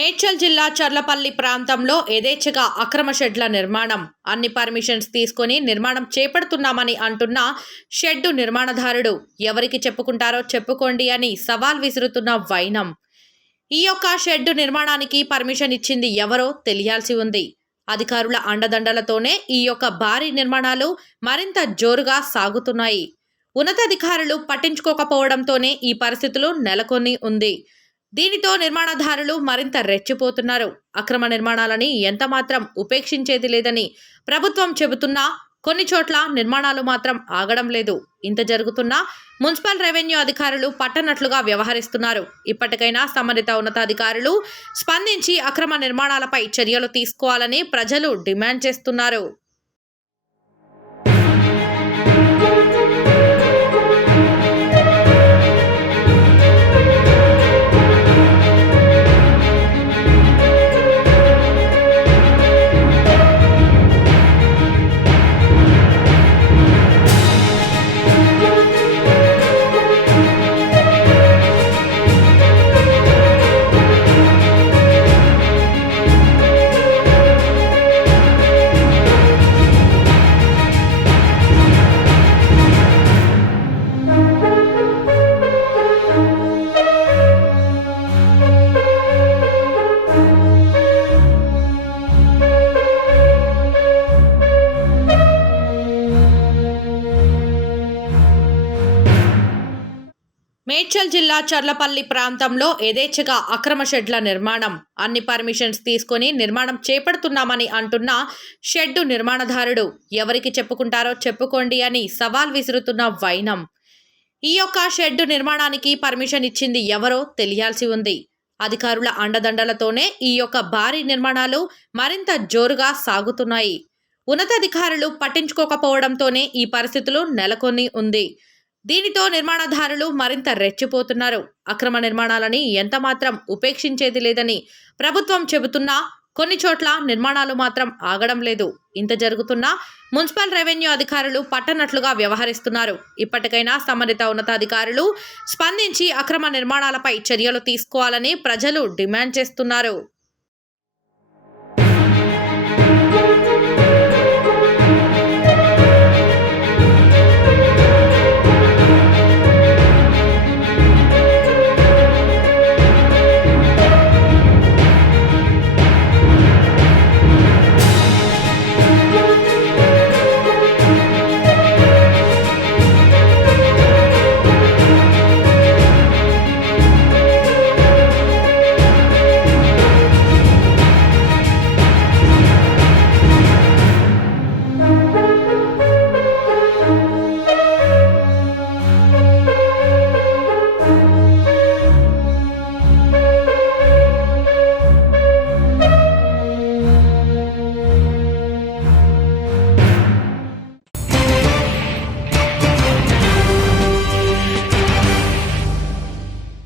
మేడ్చల్ జిల్లా చర్లపల్లి ప్రాంతంలో యథేచ్ఛగా అక్రమ షెడ్ల నిర్మాణం. అన్ని పర్మిషన్స్ తీసుకొని నిర్మాణం చేపడుతున్నామని అంటున్న షెడ్డు నిర్మాణదారుడు ఎవరికి చెప్పుకుంటారో చెప్పుకోండి అని సవాల్ విసురుతున్న వైనం. ఈ యొక్క షెడ్డు నిర్మాణానికి పర్మిషన్ ఇచ్చింది ఎవరో తెలియాల్సి ఉంది. అధికారుల అండదండలతోనే ఈ యొక్క భారీ నిర్మాణాలు మరింత జోరుగా సాగుతున్నాయి. ఉన్నతాధికారులు పట్టించుకోకపోవడంతోనే ఈ పరిస్థితులు నెలకొని ఉంది. దీనితో నిర్మాణదారులు మరింత రెచ్చిపోతున్నారు. అక్రమ నిర్మాణాలని ఎంతమాత్రం ఉపేక్షించేది లేదని ప్రభుత్వం చెబుతున్నా కొన్ని చోట్ల నిర్మాణాలు మాత్రం ఆగడం లేదు. ఇంత జరుగుతున్నా మున్సిపల్ రెవెన్యూ అధికారులు పట్టనట్లుగా వ్యవహరిస్తున్నారు. ఇప్పటికైనా సంబంధిత ఉన్నతాధికారులు స్పందించి అక్రమ నిర్మాణాలపై చర్యలు తీసుకోవాలని ప్రజలు డిమాండ్ చేస్తున్నారు. మేడ్చల్ జిల్లా చర్లపల్లి ప్రాంతంలో యథేచ్ఛగా అక్రమ షెడ్ల నిర్మాణం. అన్ని పర్మిషన్స్ తీసుకొని నిర్మాణం చేపడుతున్నామని అంటున్న షెడ్డు నిర్మాణదారుడు ఎవరికి చెప్పుకుంటారో చెప్పుకోండి అని సవాల్ విసురుతున్న వైనం. ఈ యొక్క షెడ్డు నిర్మాణానికి పర్మిషన్ ఇచ్చింది ఎవరో తెలియాల్సి ఉంది. అధికారుల అండదండలతోనే ఈ యొక్క భారీ నిర్మాణాలు మరింత జోరుగా సాగుతున్నాయి. ఉన్నతాధికారులు పట్టించుకోకపోవడంతోనే ఈ పరిస్థితులు నెలకొని ఉంది. దీనితో నిర్మాణదారులు మరింత రెచ్చిపోతున్నారు. అక్రమ నిర్మాణాలని ఎంతమాత్రం ఉపేక్షించేది లేదని ప్రభుత్వం చెబుతున్నా కొన్ని చోట్ల నిర్మాణాలు మాత్రం ఆగడం లేదు. ఇంత జరుగుతున్నా మున్సిపల్ రెవెన్యూ అధికారులు పట్టనట్లుగా వ్యవహరిస్తున్నారు. ఇప్పటికైనా సంబంధిత ఉన్నతాధికారులు స్పందించి అక్రమ నిర్మాణాలపై చర్యలు తీసుకోవాలని ప్రజలు డిమాండ్ చేస్తున్నారు.